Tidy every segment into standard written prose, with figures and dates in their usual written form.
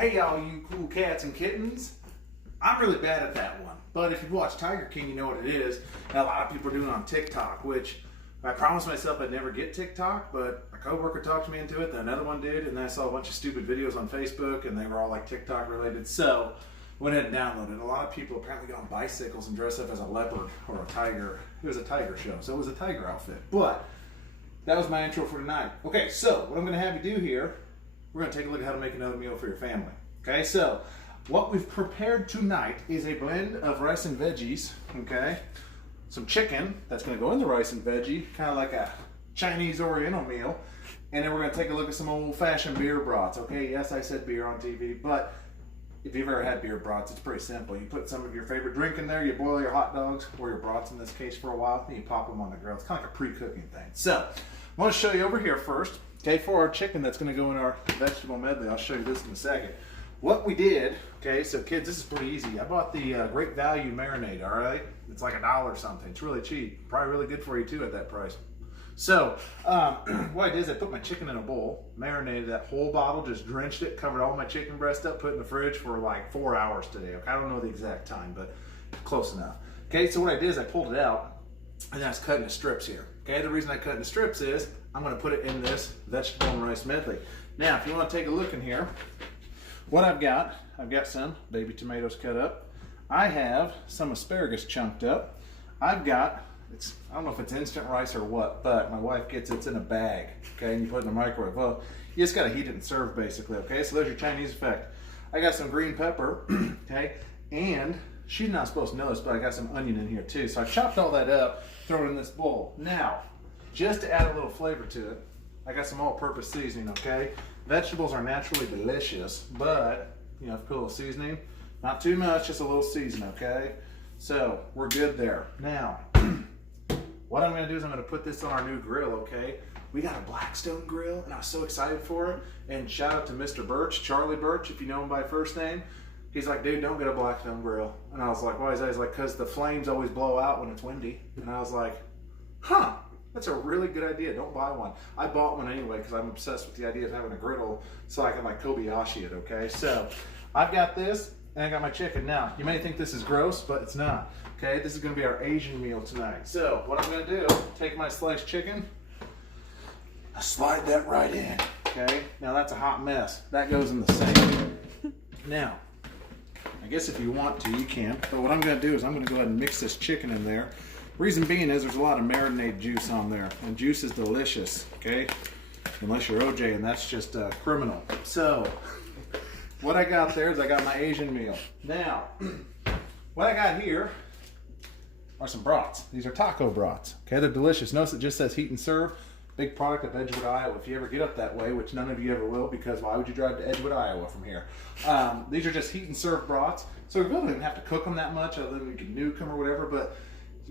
Hey y'all, you cool cats and kittens. I'm really bad at that one, but if you've watched Tiger King, you know what it is. And a lot of people are doing it on TikTok, which I promised myself I'd never get TikTok, but a coworker talked me into it, then another one did, and then I saw a bunch of stupid videos on Facebook, and they were all like TikTok related. So went ahead and downloaded it. A lot of people apparently get on bicycles and dress up as a leopard or a tiger. It was a tiger show, so it was a tiger outfit. But that was my intro for tonight. Okay, so what I'm going to have you do here, we're going to take a look at how to make another meal for your family. Okay, so what we've prepared tonight is a blend of rice and veggies, okay? Some chicken that's going to go in the rice and veggie, kind of like a Chinese Oriental meal. And then we're going to take a look at some old-fashioned beer brats, okay? Yes, I said beer on TV, but if you've ever had beer brats, it's pretty simple. You put some of your favorite drink in there, you boil your hot dogs, or your brats in this case, for a while, then you pop them on the grill. It's kind of like a pre-cooking thing. So, I want to show you over here first, okay, for our chicken that's going to go in our vegetable medley. I'll show you this in a second. What we did, okay, so kids, this is pretty easy. I bought the Great Value marinade, all right? It's like $1 or something. It's really cheap. Probably really good for you, too, at that price. So, what I did is I put my chicken in a bowl, marinated that whole bottle, just drenched it, covered all my chicken breast up, put it in the fridge for like 4 hours today. Okay, I don't know the exact time, but close enough. Okay, so what I did is I pulled it out, and I was cutting the strips here. Okay, the reason I cut in the strips is I'm going to put it in this vegetable and rice medley. Now, if you want to take a look in here, what I've got some baby tomatoes cut up. I have some asparagus chunked up. I've got, I don't know if it's instant rice or what, but my wife gets it's in a bag, okay, and you put it in the microwave. Well, you just got to heat it and serve, basically, okay? So there's your Chinese effect. I got some green pepper, okay, and she's not supposed to know this, but I got some onion in here too. So I chopped all that up, throw it in this bowl. Now, just to add a little flavor to it, I got some all-purpose seasoning, okay? Vegetables are naturally delicious, but, you know, put a little seasoning. Not too much, just a little season, okay? So, we're good there. Now, what I'm going to do is I'm going to put this on our new grill, okay? We got a Blackstone grill, and I was so excited for it. And shout out to Mr. Birch, Charlie Birch, if you know him by first name. He's like, dude, don't get a Blackstone grill. And I was like, why is that? He's like, because the flames always blow out when it's windy. And I was like, huh, that's a really good idea. Don't buy one. I bought one anyway because I'm obsessed with the idea of having a griddle so I can like Kobayashi it, okay? So I've got this and I got my chicken. Now, you may think this is gross, but it's not, okay? This is going to be our Asian meal tonight. So what I'm going to do, take my sliced chicken, I slide that right in, okay? Now that's a hot mess. That goes in the sink. Now, I guess if you want to, you can. But what I'm going to do is I'm going to go ahead and mix this chicken in there. Reason being is there's a lot of marinade juice on there, and juice is delicious, okay? Unless you're OJ, and that's just criminal. So, what I got there is I got my Asian meal. Now, what I got here are some brats. These are taco brats, okay? They're delicious. Notice it just says heat and serve. Big product of Edgewood, Iowa. If you ever get up that way, which none of you ever will, because why would you drive to Edgewood, Iowa from here? These are just heat and serve brats. So we really don't even have to cook them that much, other than we can nuke them or whatever, but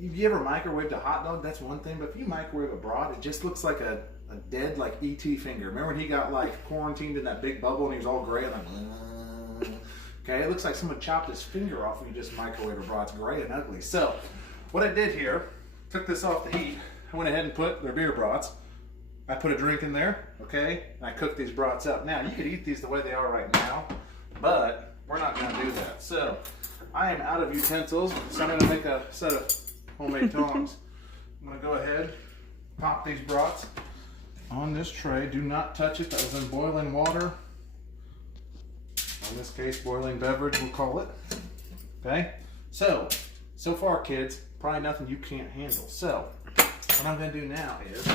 if you ever microwaved a hot dog, that's one thing, but if you microwave a brat, it just looks like a dead, like, E.T. finger. Remember when he got, like, quarantined in that big bubble and he was all gray and like, okay, it looks like someone chopped his finger off when you just microwave a brat. It's gray and ugly. So, what I did here, took this off the heat, I went ahead and put their beer brats. I put a drink in there, okay, and I cooked these brats up. Now, you could eat these the way they are right now, but we're not going to do that. So, I am out of utensils, so I'm going to make a set of homemade tongs. I'm going to go ahead, pop these brats on this tray. Do not touch it. That was in boiling water. In this case, boiling beverage, we'll call it. Okay? So far, kids, probably nothing you can't handle. So, what I'm going to do now is,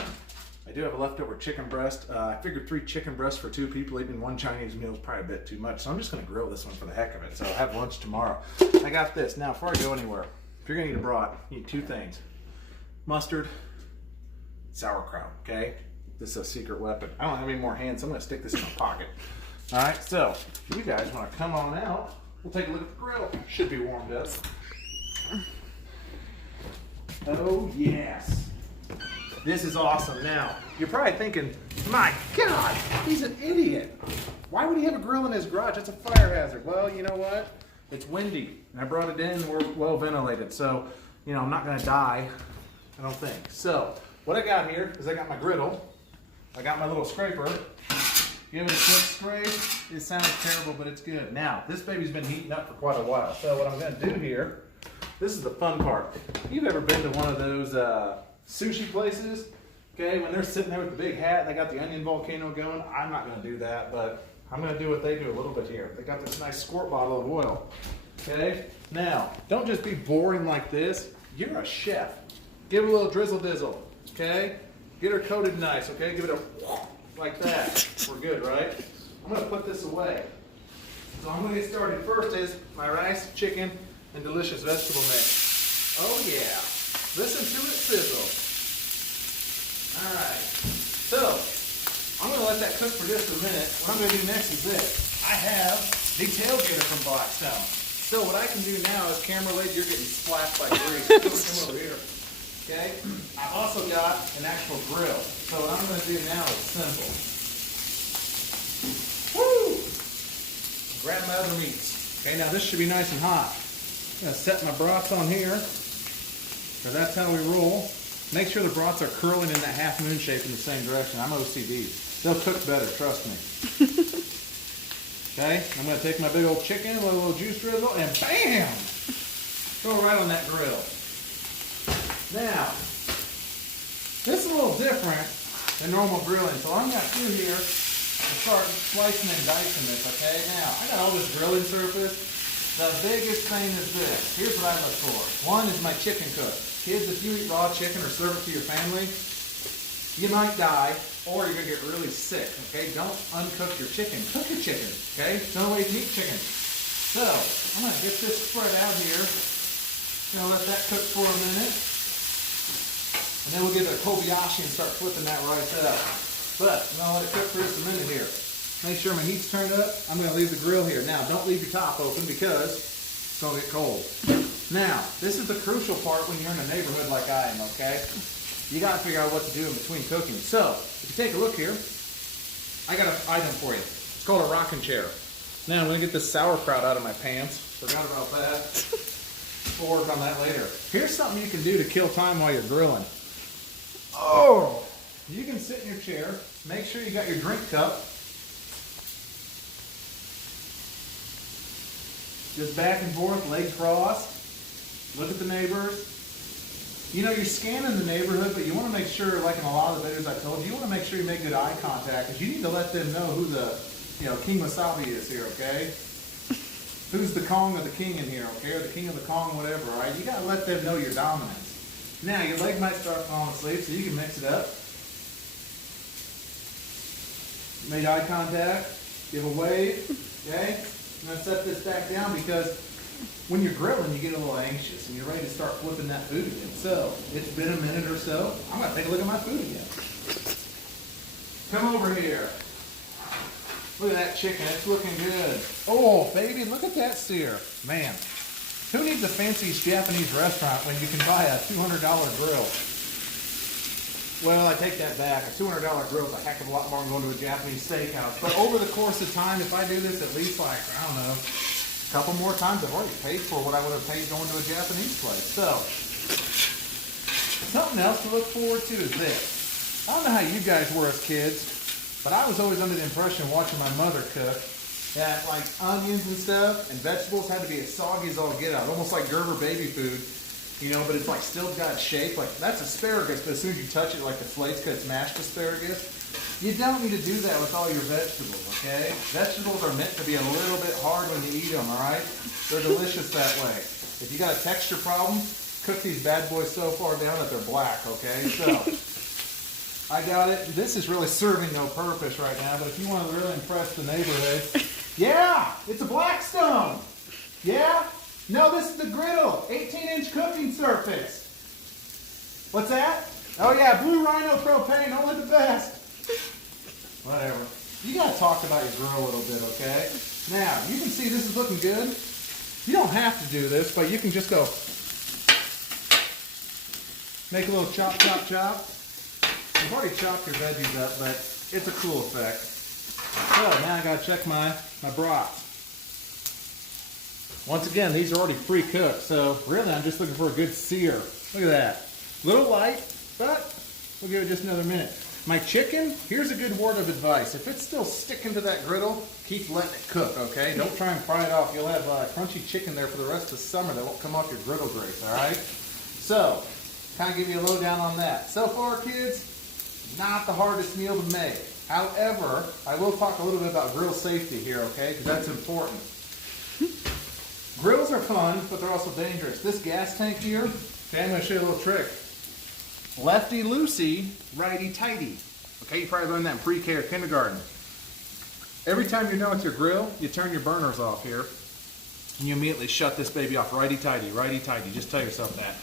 I do have a leftover chicken breast. I figured 3 chicken breasts for 2 people eating 1 Chinese meal is probably a bit too much. So I'm just going to grill this one for the heck of it. So I'll have lunch tomorrow. I got this. Now, before I go anywhere, if you're going to eat a brat, you need 2 things. Mustard, sauerkraut, okay? This is a secret weapon. I don't have any more hands, so I'm going to stick this in my pocket. All right, so if you guys want to come on out, we'll take a look at the grill. Should be warmed up. Oh, yes. This is awesome. Now, you're probably thinking, my God, he's an idiot. Why would he have a grill in his garage? It's a fire hazard. Well, you know what? It's windy. And I brought it in. We're well ventilated. So, you know, I'm not going to die, I don't think. So, what I got here is I got my griddle. I got my little scraper. Give it a quick scrape. It sounds terrible, but it's good. Now, this baby's been heating up for quite a while. So what I'm gonna do here, this is the fun part. You've ever been to one of those sushi places? Okay, when they're sitting there with the big hat and they got the onion volcano going, I'm not gonna do that, but I'm gonna do what they do a little bit here. They got this nice squirt bottle of oil. Okay, now, don't just be boring like this. You're a chef. Give it a little drizzle dizzle, okay? Get her coated nice, okay? Give it a like that. We're good, right? I'm gonna put this away. So I'm gonna get started. First is my rice, chicken, and delicious vegetable mix. Oh yeah, listen to it sizzle. All right, so I'm gonna let that cook for just a minute. What I'm gonna do next is this. I have the tailgater from Blackstone. So what I can do now is, camera lady, you're getting splashed by grease. Come over here. Okay? I've also got an actual grill. So what I'm going to do now is simple. Woo! Grab my other meats. Okay, now this should be nice and hot. I'm going to set my brats on here. So that's how we roll. Make sure the brats are curling in that half moon shape in the same direction. I'm OCD. They'll cook better, trust me. Okay, I'm going to take my big old chicken with a little juice drizzle and bam! Throw it right on that grill. Now, this is a little different than normal grilling. So what I'm going to do here is start slicing and dicing this, okay? Now, I got all this grilling surface. The biggest thing is this. Here's what I look for. One is my chicken cook. Kids, if you eat raw chicken or serve it to your family, you might die, or you're going to get really sick, okay? Don't uncook your chicken. Cook your chicken, okay? No way to eat chicken. So, I'm going to get this spread out here. Going to let that cook for a minute. And then we'll get a Kobayashi and start flipping that right up. But, I'm going to let it cook for just a minute here. Make sure my heat's turned up. I'm going to leave the grill here. Now, don't leave your top open because it's going to get cold. Now, this is the crucial part when you're in a neighborhood like I am, okay? You got to figure out what to do in between cooking. So, if you take a look here, I got an item for you. It's called a rocking chair. Now, I'm going to get this sauerkraut out of my pants. Forgot about that. We'll work on that later. Here's something you can do to kill time while you're grilling. Oh! You can sit in your chair. Make sure you got your drink cup. Just back and forth, legs crossed. Look at the neighbors. You know, you're scanning the neighborhood, but you want to make sure, like in a lot of the videos I told you, you want to make sure you make good eye contact, because you need to let them know who the, King Wasabi is here, okay? Who's the Kong of the king in here, okay? Or the king of the Kong, whatever, all right? You got to let them know your dominance. Now, your leg might start falling asleep, so you can mix it up. Made eye contact. Give a wave, okay? I'm going to set this back down because when you're grilling, you get a little anxious and you're ready to start flipping that food again. So, it's been a minute or so. I'm going to take a look at my food again. Come over here. Look at that chicken. It's looking good. Oh, baby, look at that sear. Man, who needs a fancy Japanese restaurant when you can buy a $200 grill? Well, I take that back. A $200 grill is a heck of a lot more than going to a Japanese steakhouse. But over the course of time, if I do this at least like, I don't know, couple more times, I've already paid for what I would have paid going to a Japanese place. So, something else to look forward to is this. I don't know how you guys were as kids, but I was always under the impression watching my mother cook that like onions and stuff and vegetables had to be as soggy as all get out, almost like Gerber baby food, but it's like still got shape. Like that's asparagus, but as soon as you touch it, like the flakes, because it's mashed asparagus. You don't need to do that with all your vegetables, okay? Vegetables are meant to be a little bit hard when you eat them, all right? They're delicious that way. If you got a texture problem, cook these bad boys so far down that they're black, okay? So, I got it. This is really serving no purpose right now, but if you want to really impress the neighborhood, yeah, it's a Blackstone. Yeah? No, this is the griddle, 18-inch cooking surface. What's that? Oh yeah, Blue Rhino propane, only the best. Whatever. You gotta talk about your grill a little bit, okay? Now, you can see this is looking good. You don't have to do this, but you can just go make a little chop, chop, chop. You've already chopped your veggies up, but it's a cool effect. So now I gotta check my brats. Once again, these are already pre-cooked, so really I'm just looking for a good sear. Look at that. A little light, but we'll give it just another minute. My chicken, here's a good word of advice. If it's still sticking to that griddle, keep letting it cook, okay? Don't try and fry it off. You'll have crunchy chicken there for the rest of the summer that won't come off your griddle grates, all right? So, kind of give you a lowdown on that. So far, kids, not the hardest meal to make. However, I will talk a little bit about grill safety here, okay? Because that's important. Grills are fun, but they're also dangerous. This gas tank here, okay, I'm going to show you a little trick. Lefty-loosey, righty-tighty. Okay, you probably learned that in pre-K or kindergarten. Every time you're done with your grill, you turn your burners off here, and you immediately shut this baby off righty-tighty, righty-tighty. Just tell yourself that.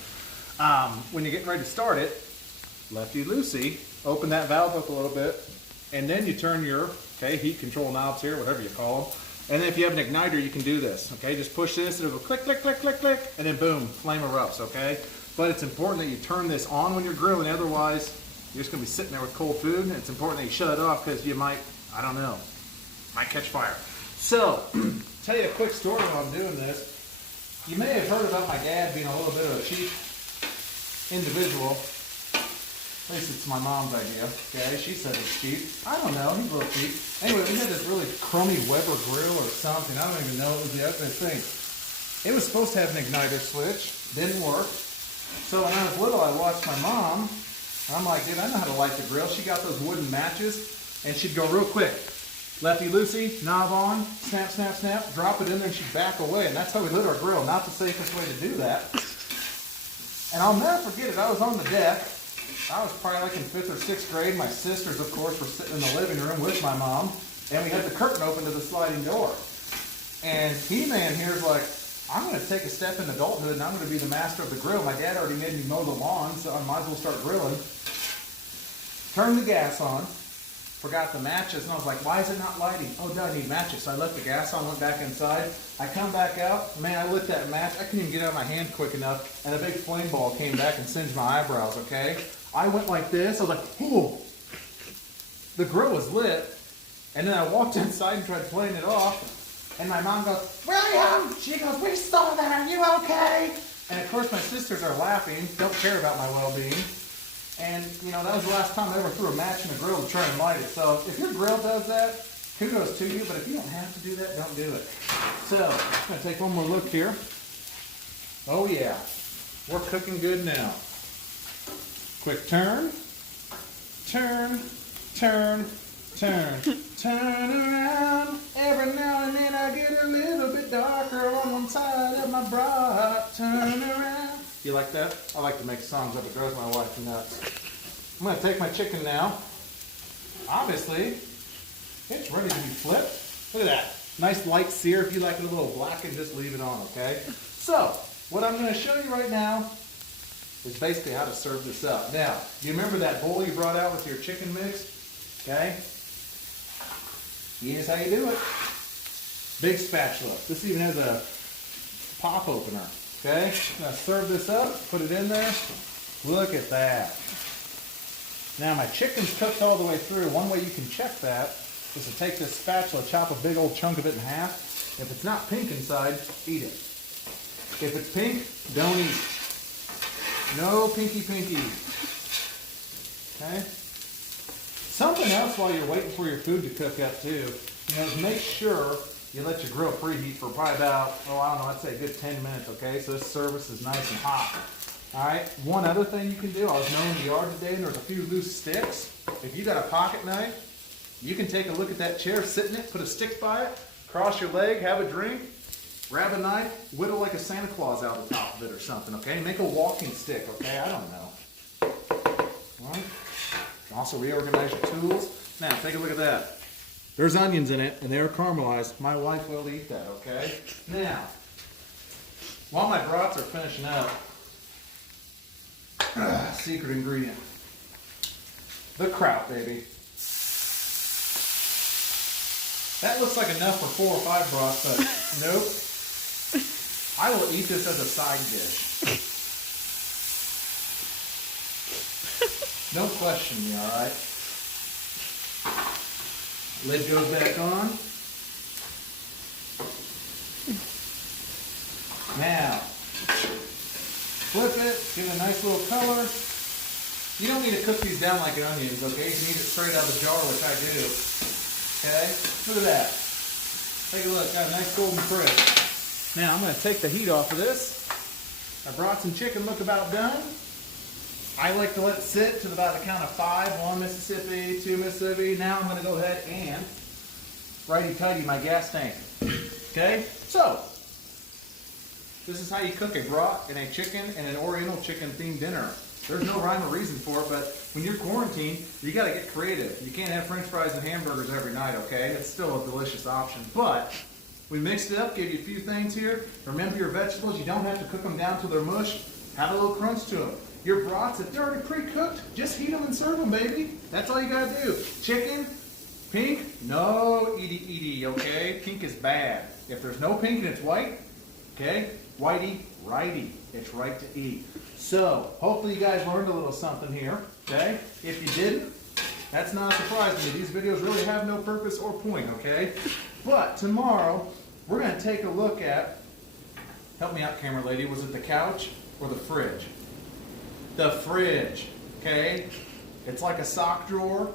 When you're getting ready to start it, lefty-loosey, open that valve up a little bit, and then you turn your heat control knobs here, whatever you call them. And then if you have an igniter, you can do this. Okay, just push this, it'll go click, click, click, click, click, and then boom, flame erupts. Okay. But it's important that you turn this on when you're grilling, otherwise you're just going to be sitting there with cold food, and it's important that you shut it off because you might, I don't know, might catch fire. So, tell you a quick story while I'm doing this. You may have heard about my dad being a little bit of a cheap individual. At least it's my mom's idea, okay? She said it's cheap. I don't know, he's a little cheap. Anyway, we had this really crummy Weber grill or something. I don't even know, it was the other thing. It was supposed to have an igniter switch, didn't work. So when I was little, I watched my mom, and I'm like, dude, I know how to light the grill. She got those wooden matches, and she'd go real quick. Lefty-loosey, knob on, snap, snap, snap, drop it in there, and she'd back away. And that's how we lit our grill. Not the safest way to do that. And I'll never forget it. I was on the deck. I was probably like in 5th or 6th grade. My sisters, of course, were sitting in the living room with my mom, and we had the curtain open to the sliding door. And He-Man here's like, I'm going to take a step in adulthood, and I'm going to be the master of the grill. My dad already made me mow the lawn, so I might as well start grilling. Turned the gas on, forgot the matches, and I was like, why is it not lighting? Oh, no, I need matches. So I left the gas on, went back inside. I come back out, man, I lit that match. I couldn't even get it out of my hand quick enough, and a big flame ball came back and singed my eyebrows, okay? I went like this. I was like, oh. The grill was lit, and then I walked inside and tried playing it off. And my mom goes, William! She goes, we saw that, are you okay? And of course my sisters are laughing, don't care about my well-being. And, you know, that was the last time I ever threw a match in the grill to try and light it. So if your grill does that, kudos to you, but if you don't have to do that, don't do it. So, I'm going to take one more look here. Oh yeah, we're cooking good now. Quick turn, turn, turn, turn, turn around. Every now and then I get a little bit darker on one side of my bra. Turn around. You like that? I like to make songs up. It drives my wife nuts. I'm going to take my chicken now. Obviously, it's ready to be flipped. Look at that. Nice light sear. If you like it a little blackened, just leave it on, okay? So, what I'm going to show you right now is basically how to serve this up. Now, you remember that bowl you brought out with your chicken mix? Okay? Here's how you do it. Big spatula. This even has a pop opener. Okay? I'm going to serve this up, put it in there. Look at that. Now my chicken's cooked all the way through. One way you can check that is to take this spatula, chop a big old chunk of it in half. If it's not pink inside, eat it. If it's pink, don't eat. No pinky pinky. Okay? Something else while you're waiting for your food to cook up too, you know, is make sure you let your grill preheat for probably about, I don't know, I'd say a good 10 minutes, okay? So this service is nice and hot. All right, one other thing you can do, I was mowing the yard today and there's a few loose sticks. If you got a pocket knife, you can take a look at that chair, sit in it, put a stick by it, cross your leg, have a drink, grab a knife, whittle like a Santa Claus out the top of it or something, okay? Make a walking stick, okay? I don't know. All right. Also reorganize your tools. Now, take a look at that. There's onions in it, and they're caramelized. My wife will eat that, okay? Now, while my brats are finishing up, secret ingredient. The kraut, baby. That looks like enough for 4 or 5 brats, but nope. I will eat this as a side dish. No question me, all right? Lid goes back on. Now, flip it, give it a nice little color. You don't need to cook these down like onions, okay? You can eat it straight out of the jar, which I do. Okay? Look at that. Take a look. Got a nice golden crisp. Now, I'm going to take the heat off of this. I brought some chicken, look about done. I like to let it sit to about the count of 5. 1 Mississippi, 2 Mississippi. Now I'm going to go ahead and righty-tighty my gas tank. Okay? So, this is how you cook a brat and a chicken and an Oriental chicken themed dinner. There's no rhyme or reason for it, but when you're quarantined, you got to get creative. You can't have french fries and hamburgers every night, okay? It's still a delicious option, but we mixed it up, gave you a few things here. Remember your vegetables, you don't have to cook them down till they're mush. Have a little crunch to them. Your brats, if they're already pre-cooked, just heat them and serve them, baby. That's all you got to do. Chicken, pink, no eaty, okay? Pink is bad. If there's no pink and it's white, okay? Whitey, righty. It's right to eat. So, hopefully you guys learned a little something here, okay? If you didn't, that's not surprising to me. These videos really have no purpose or point, okay? But tomorrow, we're going to take a look at, help me out, camera lady, was it the couch or the fridge? The fridge, okay? It's like a sock drawer,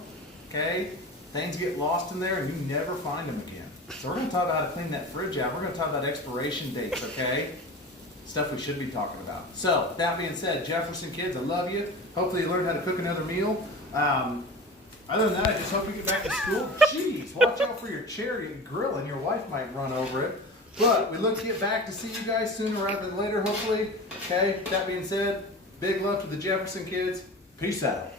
okay? Things get lost in there and you never find them again. So we're going to talk about how to clean that fridge out. We're going to talk about expiration dates, okay? Stuff we should be talking about. So, that being said, Jefferson kids, I love you. Hopefully you learned how to cook another meal. Other than that, I just hope you get back to school. Jeez, watch out for your cherry grill and your wife might run over it. But we look to get back to see you guys sooner rather than later, hopefully. Okay, that being said, big love to the Jefferson kids. Peace out.